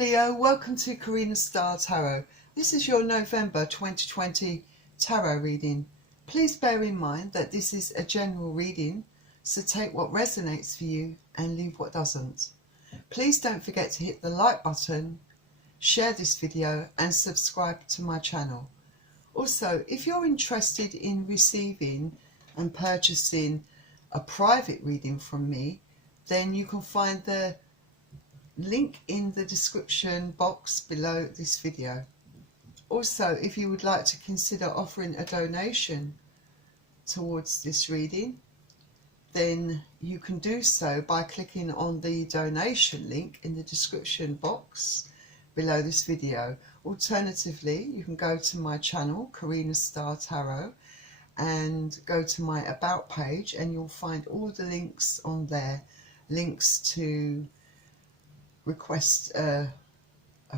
Leo, welcome to Karina Star Tarot. This is your November 2020 tarot reading. Please bear in mind that this is a general reading, so take what resonates for you and leave what doesn't. Please don't forget to hit the like button, share this video and subscribe to my channel. Also, if you're interested in receiving and purchasing a private reading from me, then you can find the link in the description box below this video. Also, if you would like to consider offering a donation towards this reading, then you can do so by clicking on the donation link in the description box below this video. Alternatively, you can go to my channel, Karina Star Tarot, and go to my About page and you'll find all the links on there. Links to request a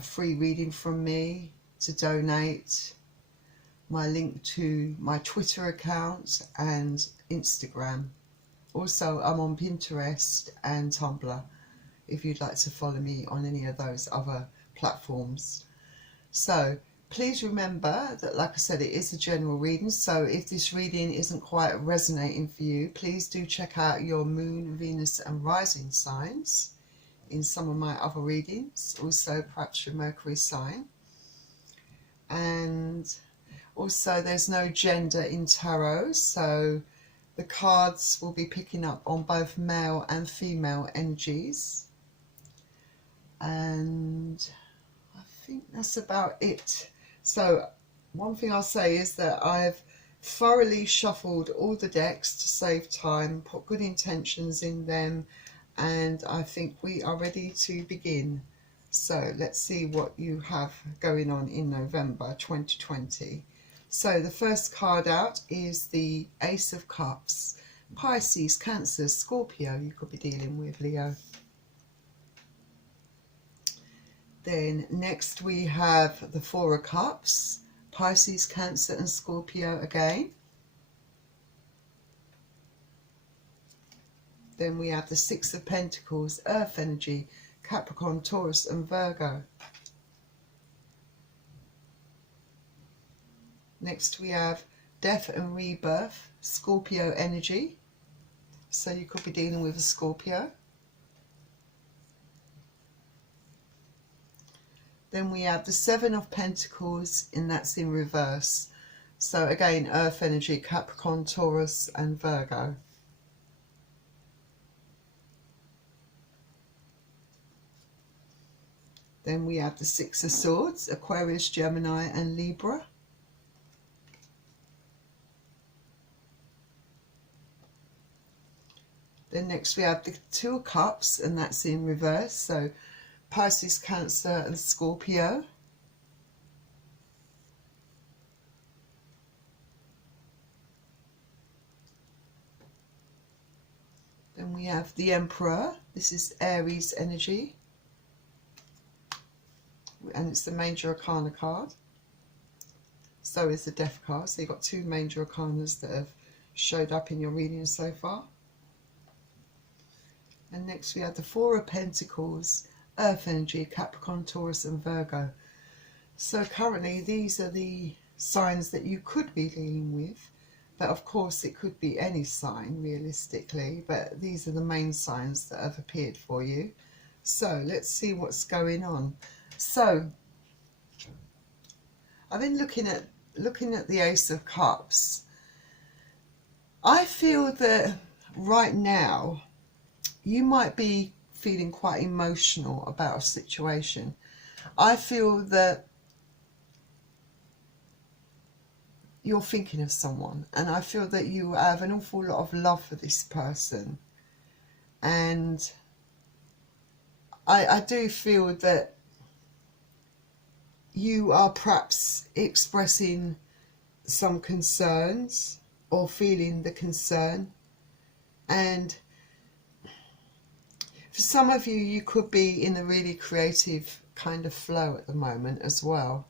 free reading from me, to donate, my link to my Twitter account and Instagram. Also, I'm on Pinterest and Tumblr if you'd like to follow me on any of those other platforms. So please remember that, like I said, it is a general reading, so if this reading isn't quite resonating for you, please do check out your Moon, Venus and Rising signs in some of my other readings, also perhaps your Mercury sign. And also there's no gender in tarot, so the cards will be picking up on both male and female energies. And I think that's about it. So one thing I'll say is that I've thoroughly shuffled all the decks to save time, put good intentions in them, and I think we are ready to begin. So let's see what you have going on in November 2020. So the first card out is the Ace of Cups. Pisces, Cancer, Scorpio you could be dealing with, Leo. Then next we have the Four of Cups. Pisces, Cancer and Scorpio again. Then we have the Six of Pentacles, Earth energy, Capricorn, Taurus and Virgo. Next we have Death and Rebirth, Scorpio energy. So you could be dealing with a Scorpio. Then we have the Seven of Pentacles, and that's in reverse. So again, Earth energy, Capricorn, Taurus and Virgo. Then we have the Six of Swords, Aquarius, Gemini and Libra. Then next we have the Two of Cups, and that's in reverse. So Pisces, Cancer and Scorpio. Then we have the Emperor. This is Aries energy. And it's the Major Arcana card. So is the Death card. So you've got two Major Arcanas that have showed up in your reading so far. And next we have the Four of Pentacles, Earth energy, Capricorn, Taurus and Virgo. So currently these are the signs that you could be dealing with. But of course it could be any sign realistically. But these are the main signs that have appeared for you. So let's see what's going on. So I've been looking at the Ace of Cups. I feel that right now you might be feeling quite emotional about a situation. I feel that you're thinking of someone, and I feel that you have an awful lot of love for this person, and I do feel that you are perhaps expressing some concerns or feeling the concern, and for some of you, you could be in a really creative kind of flow at the moment as well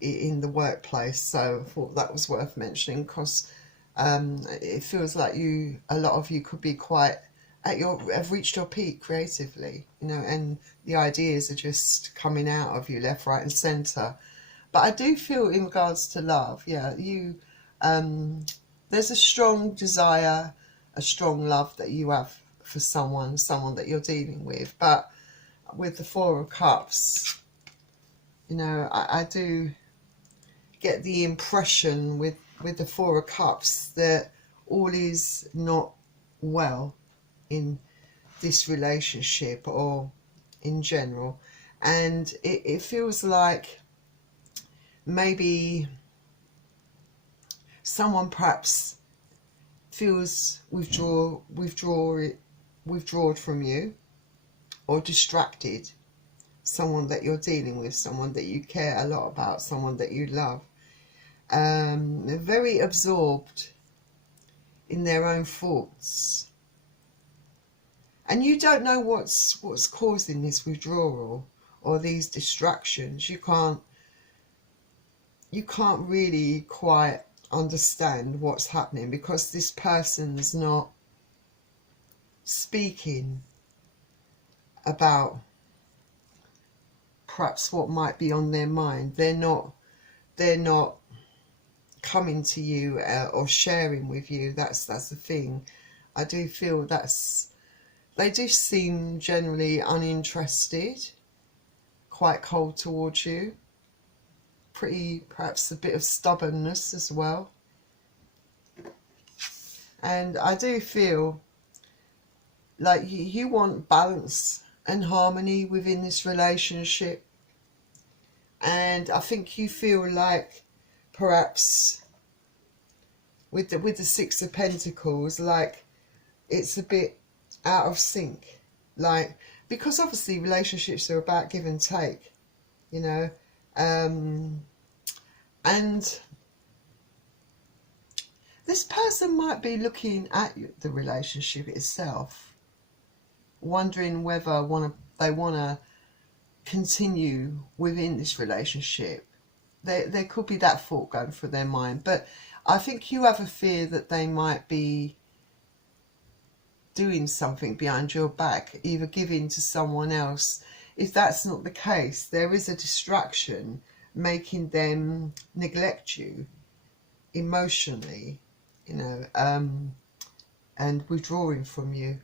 in the workplace. So I thought that was worth mentioning, because it feels like a lot of you could be quite have reached your peak creatively, you know, and the ideas are just coming out of you left, right, and centre. But I do feel in regards to love, yeah, there's a strong desire, a strong love that you have for someone that you're dealing with. But with the Four of Cups, you know, I do get the impression with the Four of Cups that all is not well in this relationship or in general. And it feels like maybe someone perhaps feels withdrawn from you, or distracted. Someone that you're dealing with, someone that you care a lot about, someone that you love. They're very absorbed in their own thoughts, and you don't know what's causing this withdrawal or these distractions. You can't really quite understand what's happening, because this person's not speaking about perhaps what might be on their mind. They're not coming to you or sharing with you. That's the thing. I do feel they do seem generally uninterested, quite cold towards you, perhaps a bit of stubbornness as well. And I do feel like you want balance and harmony within this relationship. And I think you feel like perhaps with the Six of Pentacles, like it's a bit out of sync, like, because obviously relationships are about give and take, you know, and this person might be looking at the relationship itself, wondering whether they want to continue within this relationship. There could be that thought going through their mind. But I think you have a fear that they might be doing something behind your back, either giving to someone else. If that's not the case, there is a distraction making them neglect you emotionally, you know, and withdrawing from you.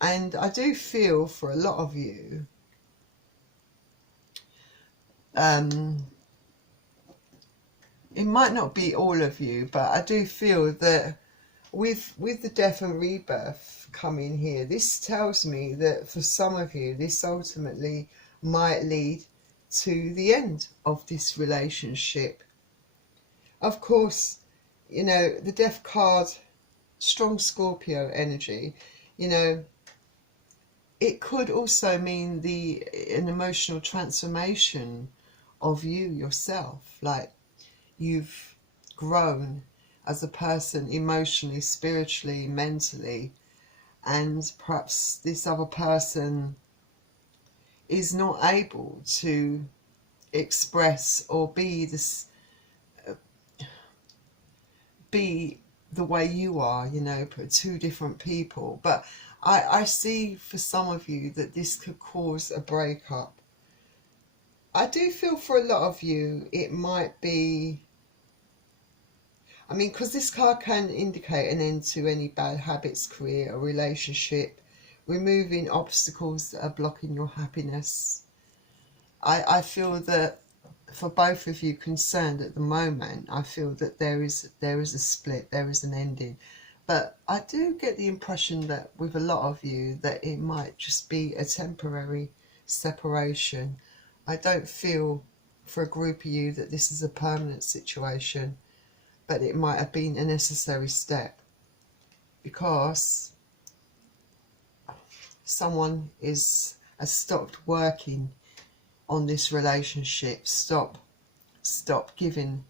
And I do feel for a lot of you, it might not be all of you, but I do feel that with the death and rebirth coming here, this tells me that for some of you, this ultimately might lead to the end of this relationship. Of course, you know, the death card, strong Scorpio energy, you know, it could also mean an emotional transformation of you yourself. Like, you've grown as a person emotionally, spiritually, mentally, and perhaps this other person is not able to express or be the way you are, you know, two different people. But I see for some of you that this could cause a breakup. I do feel for a lot of you it might be, I mean, because this card can indicate an end to any bad habits, career or relationship, removing obstacles that are blocking your happiness. I feel that for both of you concerned at the moment, I feel that there is a split, there is an ending. But I do get the impression that with a lot of you that it might just be a temporary separation. I don't feel for a group of you that this is a permanent situation, but it might have been a necessary step, because someone has stopped working on this relationship, stop giving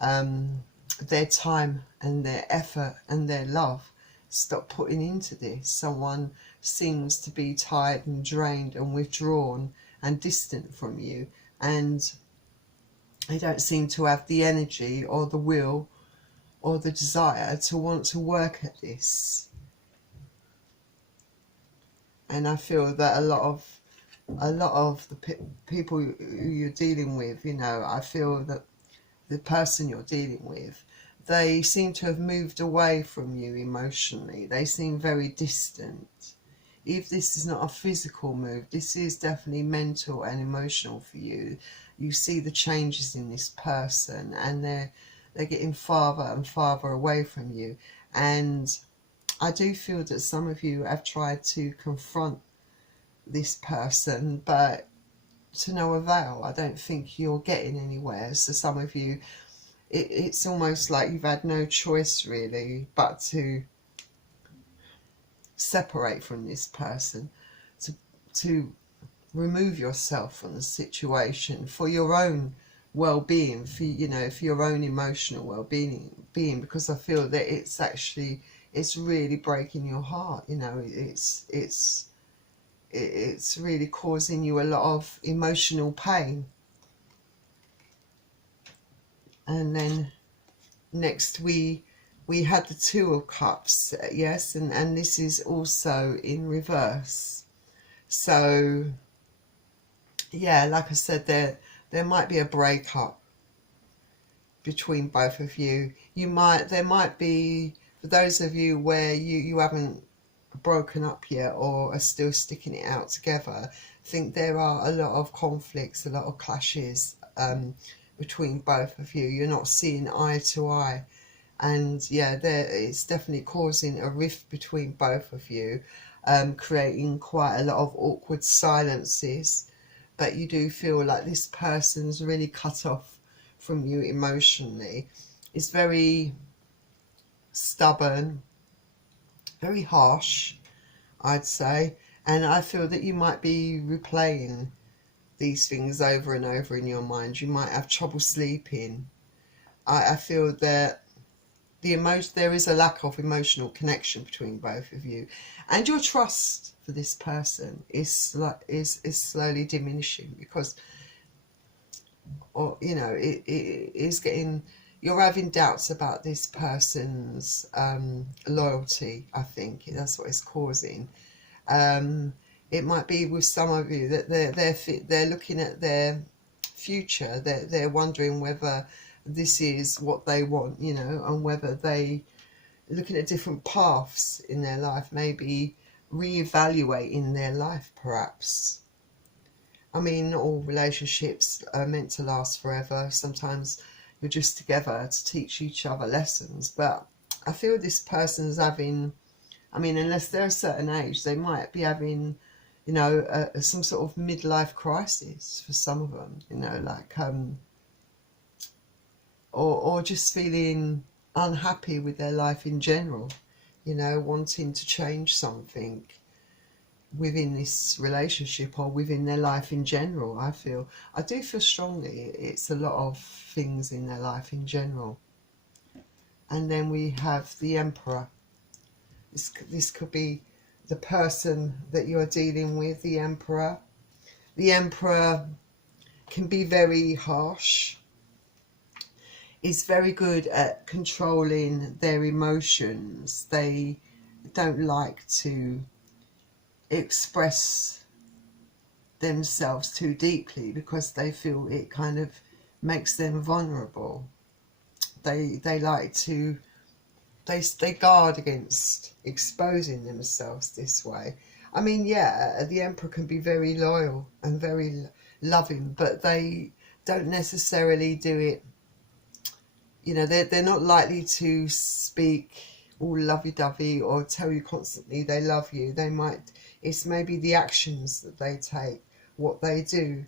their time and their effort and their love, stop putting into this. Someone seems to be tired and drained and withdrawn and distant from you, and they don't seem to have the energy or the will or the desire to want to work at this. And I feel that a lot of the people who you're dealing with, you know, I feel that the person you're dealing with, they seem to have moved away from you emotionally. They seem very distant. If this is not a physical move, this is definitely mental and emotional for you. You see the changes in this person, and they're getting farther and farther away from you. And I do feel that some of you have tried to confront this person, but to no avail. I don't think you're getting anywhere. So some of you, it's almost like you've had no choice really but to separate from this person, to remove yourself from the situation for your own well-being, for, you know, for your own emotional well-being, because I feel that it's really breaking your heart. You know, it's really causing you a lot of emotional pain. And then next we had the Two of Cups, yes, and this is also in reverse. So yeah, like I said, there might be a breakup between both of you. There might be, for those of you where you haven't broken up yet or are still sticking it out together, I think there are a lot of conflicts, a lot of clashes between both of you. You're not seeing eye to eye, and yeah, it's definitely causing a rift between both of you, creating quite a lot of awkward silences. But you do feel like this person's really cut off from you emotionally. It's very stubborn, very harsh, I'd say. And I feel that you might be replaying these things over and over in your mind. You might have trouble sleeping. I feel that there is a lack of emotional connection between both of you, and your trust for this person is slowly diminishing, because, or you know, it is getting, you're having doubts about this person's loyalty. I think that's what it's causing. It might be with some of you that they're looking at their future. They're wondering whether this is what they want, you know, and whether they looking at different paths in their life, maybe reevaluating their life perhaps. I mean, not all relationships are meant to last forever. Sometimes you're just together to teach each other lessons. But I feel this person's having, I mean, unless they're a certain age, they might be having, you know, some sort of midlife crisis for some of them, you know, like, or just feeling unhappy with their life in general, you know, wanting to change something within this relationship or within their life in general. I do feel strongly it's a lot of things in their life in general. And then we have the Emperor. This could be the person that you're dealing with, the Emperor. The Emperor can be very harsh, is very good at controlling their emotions. They don't like to express themselves too deeply because they feel it kind of makes them vulnerable. They like to, they guard against exposing themselves this way. I mean, yeah, the Emperor can be very loyal and very loving, but they don't necessarily do it, you know, they're not likely to speak all lovey-dovey or tell you constantly they love you. They might, it's maybe the actions that they take, what they do,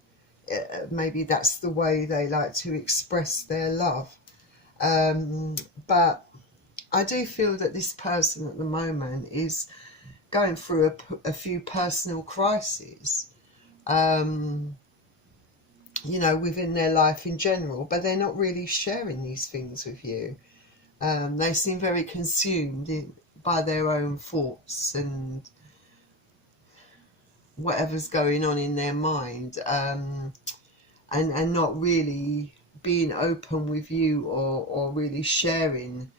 maybe that's the way they like to express their love. But I do feel that this person at the moment is going through a few personal crises, you know, within their life in general, but they're not really sharing these things with you. They seem very consumed by their own thoughts and whatever's going on in their mind, and not really being open with you or really sharing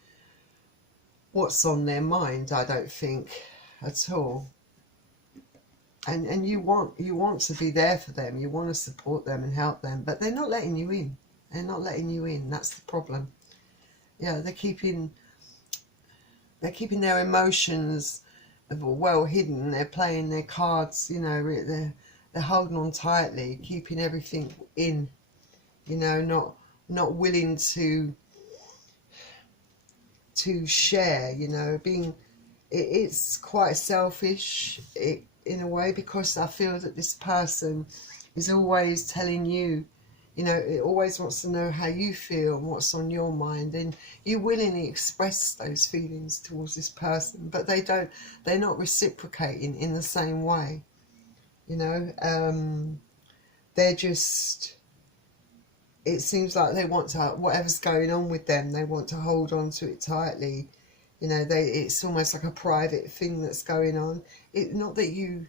what's on their mind, I don't think, at all. and you want to be there for them, you want to support them and help them, but they're not letting you in. They're not letting you in. That's the problem. Yeah, they're keeping their emotions well hidden. They're playing their cards, you know, they're holding on tightly, keeping everything in, you know, not willing to share, you know, it's quite selfish in a way, because I feel that this person is always telling you, you know, it always wants to know how you feel and what's on your mind, and you willingly express those feelings towards this person, but they're not reciprocating in the same way, you know. They're just, it seems like they want to, whatever's going on with them, they want to hold on to it tightly. You know, it's almost like a private thing that's going on. Not that you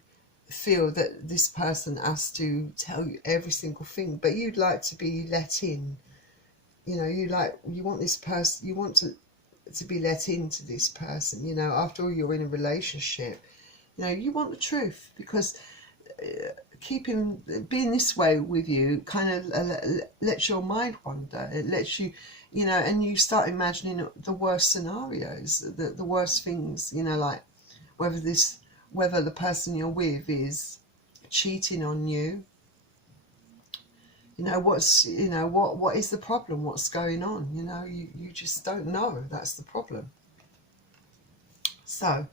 feel that this person has to tell you every single thing, but you'd like to be let in. You know, you want this person, you want to be let into this person. You know, after all, you're in a relationship. You know, you want the truth, because being this way with you kind of lets your mind wander. It lets you, you know, and you start imagining the worst scenarios, the worst things, you know, like whether the person you're with is cheating on you. You know, what is the problem? What's going on? You know, you just don't know. That's the problem. So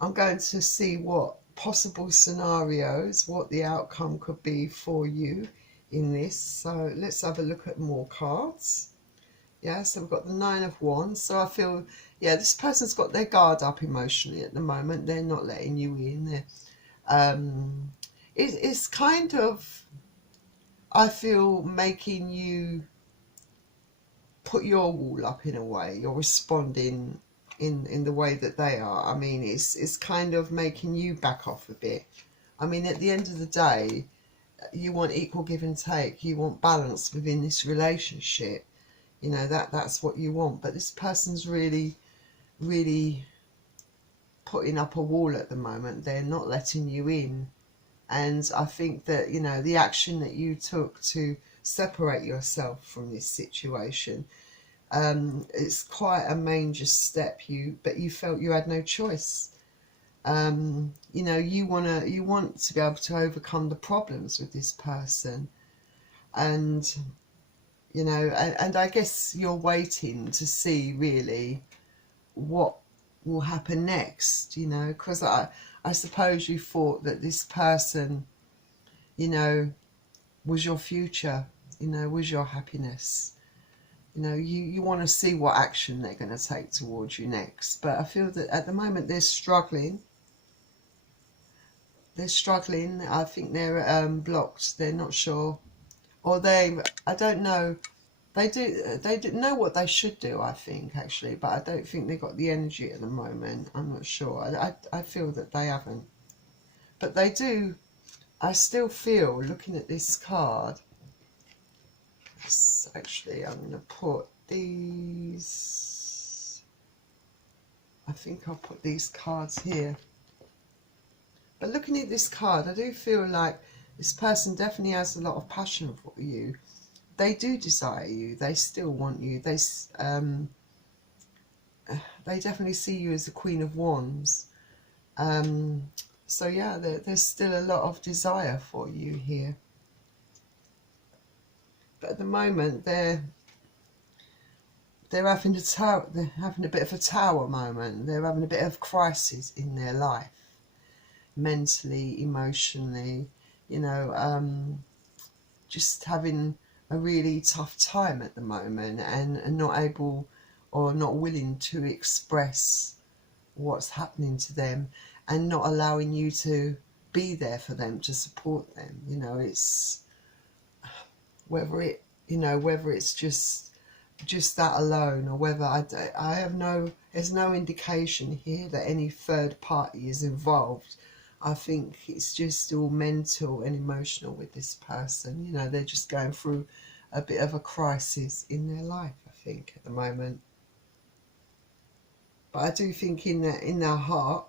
I'm going to see what possible scenarios, what the outcome could be for you in this. So let's have a look at more cards. Yeah, so we've got the Nine of Wands. So I feel, yeah, this person's got their guard up emotionally at the moment. They're not letting you in. It's kind of, I feel, making you put your wall up in a way. You're responding in the way that they are. I mean, it's kind of making you back off a bit. I mean, at the end of the day, you want equal give and take. You want balance within this relationship. You know, that's what you want. But this person's really, really putting up a wall at the moment. They're not letting you in. And I think that, you know, the action that you took to separate yourself from this situation, it's quite a major step, but you felt you had no choice. You know, you want to be able to overcome the problems with this person, and you know, and I guess you're waiting to see really what will happen next, you know, because I suppose you thought that this person, you know, was your future, you know, was your happiness. You know, you want to see what action they're going to take towards you next. But I feel that at the moment they're struggling. They're struggling. I think they're blocked. They're not sure. Or I don't know. They do know what they should do, I think, actually. But I don't think they've got the energy at the moment. I'm not sure. I feel that they haven't. But they do. I still feel, looking at this card, actually, I'm going to put these, I think I'll put these cards here. But looking at this card, I do feel like this person definitely has a lot of passion for you. They do desire you. They still want you. They definitely see you as the Queen of Wands. So yeah, there's still a lot of desire for you here. But at the moment, they're having they're having a bit of a tower moment. They're having a bit of crisis in their life, mentally, emotionally, you know, just having a really tough time at the moment, and not able or not willing to express what's happening to them, and not allowing you to be there for them, to support them. You know, it's whether it's just that alone, or whether I have there's no indication here that any third party is involved. I think it's just all mental and emotional with this person. You know, they're just going through a bit of a crisis in their life, I think, at the moment. But I do think in their heart,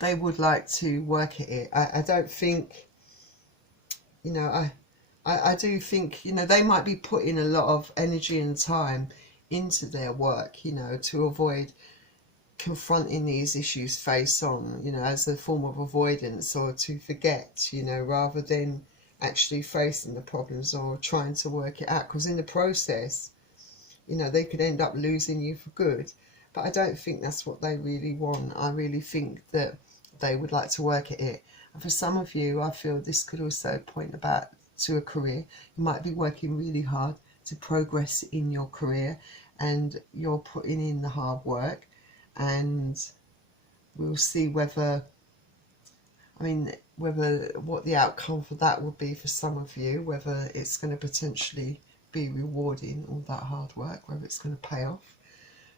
they would like to work at it. I don't think, you know, I do think, you know, they might be putting a lot of energy and time into their work, you know, to avoid confronting these issues face on, you know, as a form of avoidance, or to forget, you know, rather than actually facing the problems or trying to work it out. Because in the process, you know, they could end up losing you for good. But I don't think that's what they really want. I really think that they would like to work at it. And for some of you, I feel this could also point about to a career. You might be working really hard to progress in your career, and you're putting in the hard work, and we'll see whether, I mean, whether what the outcome for that will be for some of you, whether it's going to potentially be rewarding all that hard work, whether it's going to pay off.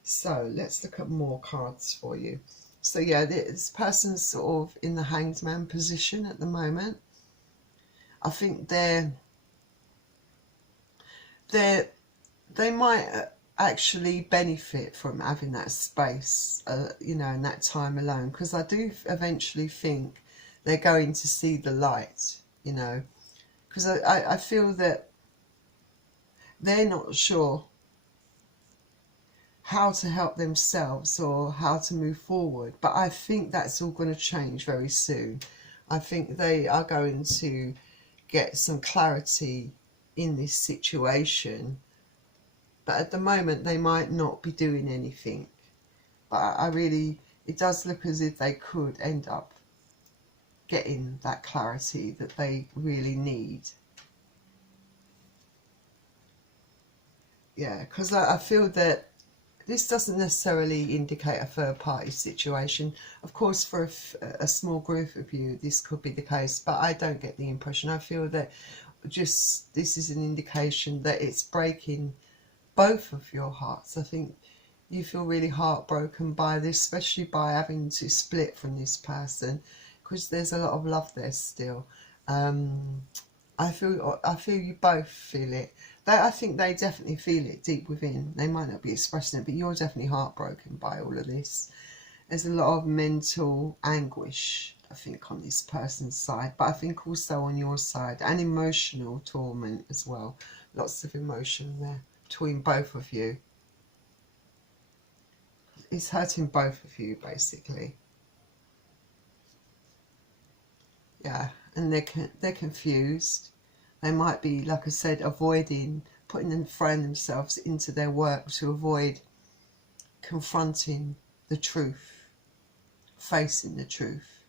So let's look at more cards for you. So yeah, this person's sort of in the Hanged Man position at the moment. I think they might actually benefit from having that space, you know, and that time alone, because I do eventually think they're going to see the light, you know, because I feel that they're not sure how to help themselves or how to move forward, but I think that's all going to change very soon. I think they are going to get some clarity in this situation, but at the moment they might not be doing anything. But I really, it does look as if they could end up getting that clarity that they really need. Yeah, because I feel that this doesn't necessarily indicate a third party situation. Of course, for a small group of you, this could be the case, but I don't get the impression. I feel that just this is an indication that it's breaking both of your hearts. I think you feel really heartbroken by this, especially by having to split from this person, because there's a lot of love there still. I feel you both feel it. I think they definitely feel it deep within. They might not be expressing it, but you're definitely heartbroken by all of this. There's a lot of mental anguish, I think, on this person's side, but I think also on your side, and emotional torment as well. Lots of emotion there between both of you. It's hurting both of you, basically. Yeah, and they're confused. They might be, like I said, avoiding throwing themselves into their work to avoid confronting the truth, facing the truth,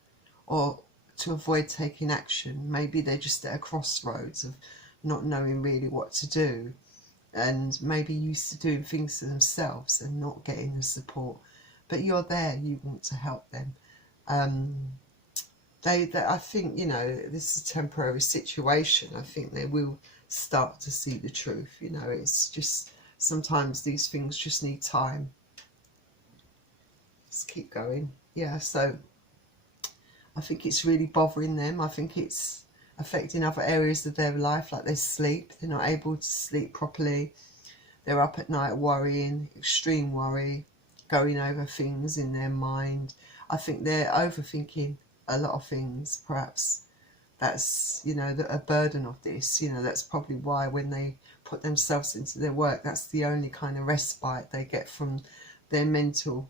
or to avoid taking action. Maybe they're just at a crossroads of not knowing really what to do, and maybe used to doing things to themselves and not getting the support. But you're there, you want to help them. I think, you know, this is a temporary situation. I think they will start to see the truth. You know, it's just sometimes these things just need time. Let's keep going. Yeah, so I think it's really bothering them. I think it's affecting other areas of their life, like their sleep. They're not able to sleep properly. They're up at night worrying, extreme worry, going over things in their mind. I think they're overthinking a lot of things, perhaps. That's, you know, a burden of this. You know, that's probably why when they put themselves into their work, that's the only kind of respite they get from their mental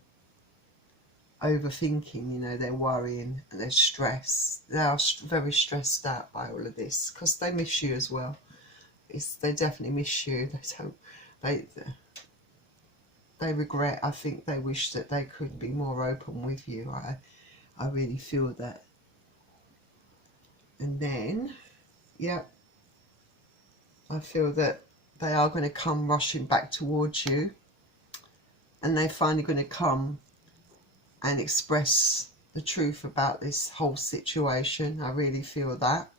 overthinking. You know, they're worrying and they're stressed. They are very stressed out by all of this, because they miss you as well. They definitely miss you. They regret. I think they wish that they could be more open with you. I really feel that. And then, yeah, I feel that they are going to come rushing back towards you, and they're finally going to come and express the truth about this whole situation. I really feel that.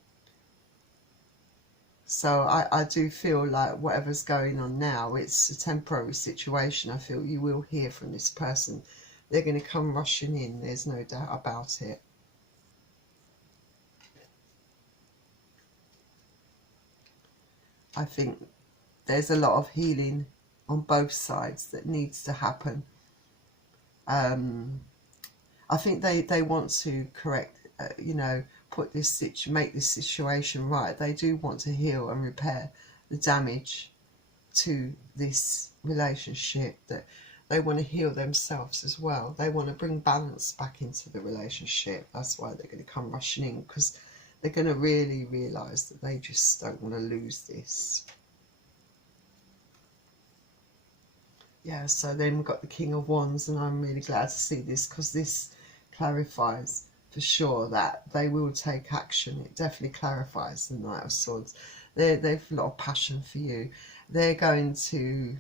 So I do feel like whatever's going on now, it's a temporary situation. I feel you will hear from this person. They're going to come rushing in. There's no doubt about it. I think there's a lot of healing on both sides that needs to happen. I think they want to correct, you know, make this situation right. They do want to heal and repair the damage to this relationship. That they want to heal themselves as well. They want to bring balance back into the relationship. That's why they're going to come rushing in, because they're going to really realise that they just don't want to lose this. Yeah, so then we've got the King of Wands, and I'm really glad to see this, because this clarifies for sure that they will take action. It definitely clarifies the Knight of Swords. They've a lot of passion for you. They're going to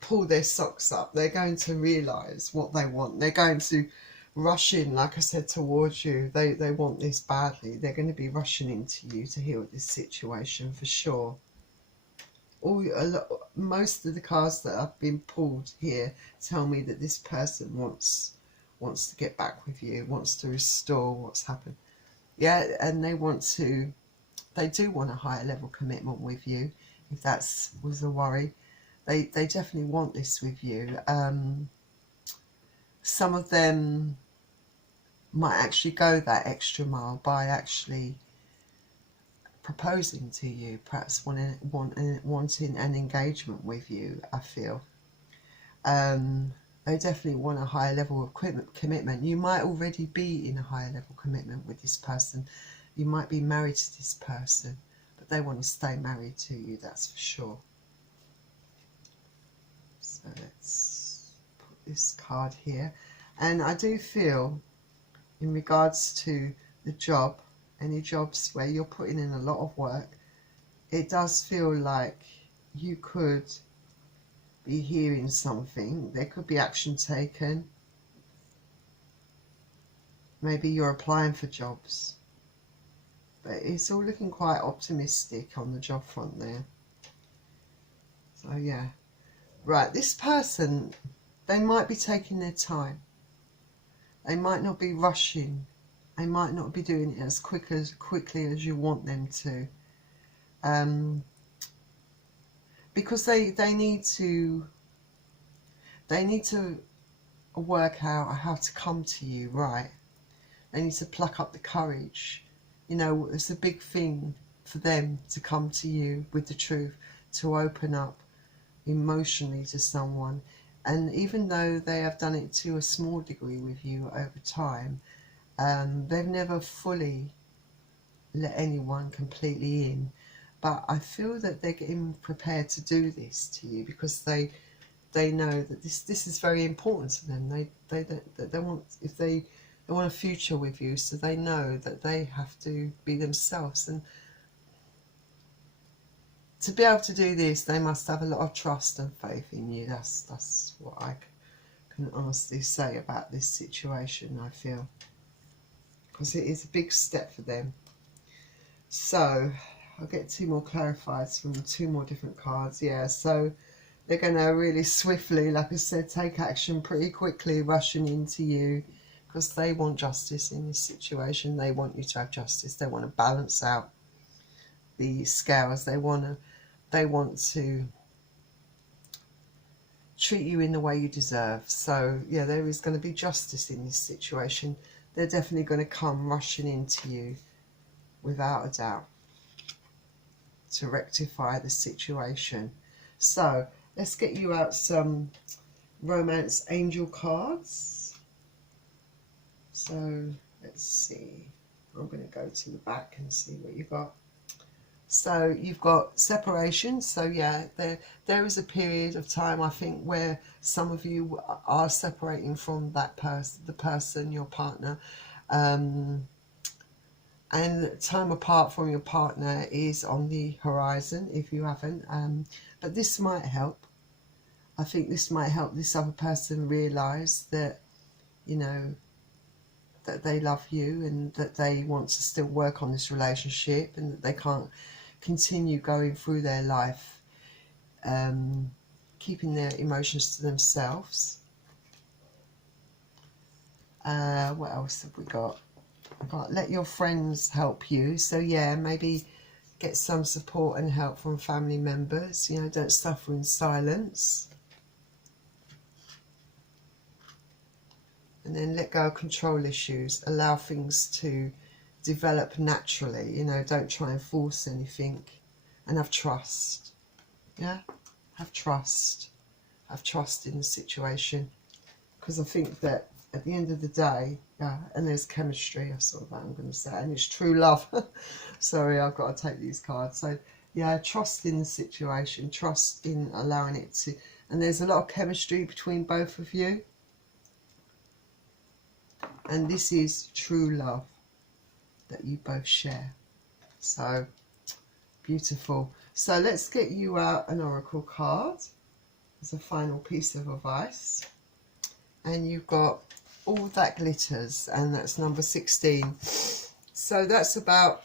pull their socks up. They're going to realise what they want. They're going to rush in, like I said, towards you. They want this badly. They're going to be rushing into you to heal this situation for sure. Most of the cards that have been pulled here tell me that this person wants to get back with you, wants to restore what's happened. Yeah, and they do want a higher level commitment with you. If that was a worry, they definitely want this with you. Some of them might actually go that extra mile by actually proposing to you, perhaps wanting an engagement with you, I feel. They definitely want a higher level of commitment. You might already be in a higher level commitment with this person. You might be married to this person, but they want to stay married to you, that's for sure. So let's put this card here. And I do feel, in regards to the job, any jobs where you're putting in a lot of work, it does feel like you could be hearing something. There could be action taken. Maybe you're applying for jobs. But it's all looking quite optimistic on the job front there. So yeah. Right, this person, they might be taking their time. They might not be rushing. They might not be doing it as quickly as you want them to. Because they need to work out how to come to you, right? They need to pluck up the courage. You know, it's a big thing for them to come to you with the truth, to open up emotionally to someone. And even though they have done it to a small degree with you over time, they've never fully let anyone completely in. But I feel that they're getting prepared to do this to you, because they know that this is very important to them. They want a future with you, so they know that they have to be themselves. And to be able to do this, they must have a lot of trust and faith in you. That's what I can honestly say about this situation, I feel. Because it is a big step for them. So I'll get two more clarifiers from two more different cards. Yeah, so they're going to really swiftly, like I said, take action pretty quickly, rushing into you, because they want justice in this situation. They want you to have justice. They want to balance out the scales. They want to treat you in the way you deserve. So yeah, there is going to be justice in this situation. They're definitely going to come rushing into you, without a doubt, to rectify the situation. So let's get you out some romance angel cards. So let's see. I'm going to go to the back and see what you've got. So you've got separation. So yeah, there is a period of time, I think, where some of you are separating from that person, your partner. And time apart from your partner is on the horizon if you haven't. But this might help. I think this might help this other person realise that, you know, that they love you, and that they want to still work on this relationship, and that they can't continue going through their life keeping their emotions to themselves. What else have we got? I've got let your friends help you. So yeah, maybe get some support and help from family members. You know, don't suffer in silence. And then let go of control issues. Allow things to develop naturally. You know, don't try and force anything. And have trust. Yeah? Have trust. Have trust in the situation. Because I think that at the end of the day, yeah, and there's chemistry, that's sort of what I'm going to say. And it's true love. Sorry, I've got to take these cards. So, yeah, trust in the situation. Trust in allowing it to... And there's a lot of chemistry between both of you. And this is true love that you both share. So, beautiful. So, let's get you out an oracle card as a final piece of advice. And you've got All That Glitters, and that's number 16. So, that's about...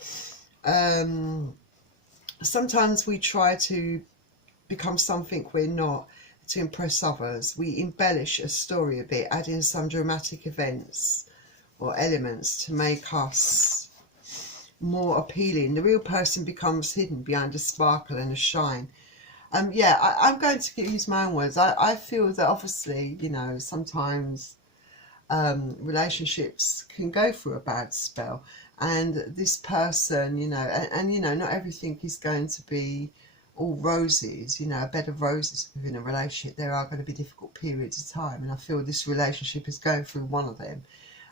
sometimes we try to become something we're not to impress others. We embellish a story a bit, add in some dramatic events or elements to make us more appealing. The real person becomes hidden behind a sparkle and a shine. Yeah, I'm going to use my own words. I feel that obviously, you know, sometimes relationships can go through a bad spell, and this person, you know, and you know, not everything is going to be all roses, you know, a bed of roses within a relationship. There are going to be difficult periods of time, and I feel this relationship is going through one of them.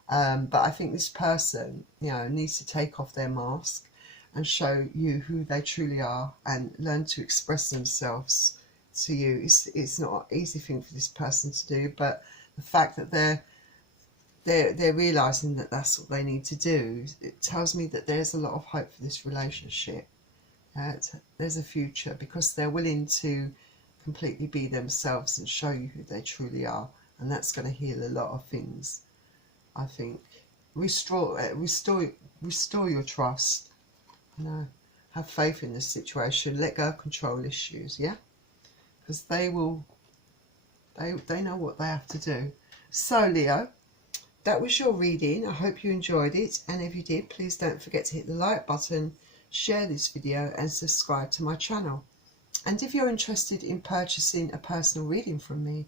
But I think this person, you know, needs to take off their mask and show you who they truly are and learn to express themselves to you. It's not an easy thing for this person to do, but the fact that they're realising that that's what they need to do, it tells me that there's a lot of hope for this relationship. There's a future, because they're willing to completely be themselves and show you who they truly are, and that's going to heal a lot of things. I think restore your trust. You know, have faith in this situation. Let go of control issues. Yeah, because they know what they have to do. So Leo, that was your reading. I hope you enjoyed it, and if you did, please don't forget to hit the like button, share this video, and subscribe to my channel. And if you're interested in purchasing a personal reading from me,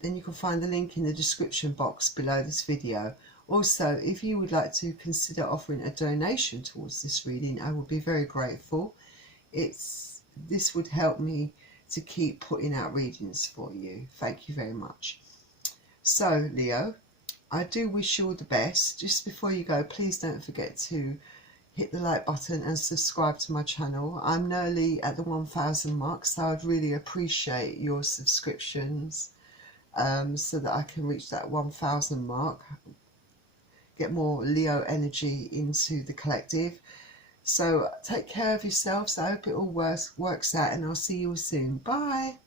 then you can find the link in the description box below this video. Also, if you would like to consider offering a donation towards this reading, I would be very grateful. This would help me to keep putting out readings for you. Thank you very much. So Leo, I do wish you all the best. Just before you go, please don't forget to hit the like button and subscribe to my channel. I'm nearly at the 1,000 mark, so I'd really appreciate your subscriptions, so that I can reach that 1,000 mark, get more Leo energy into the collective. So take care of yourselves. I hope it all works out, and I'll see you soon. Bye.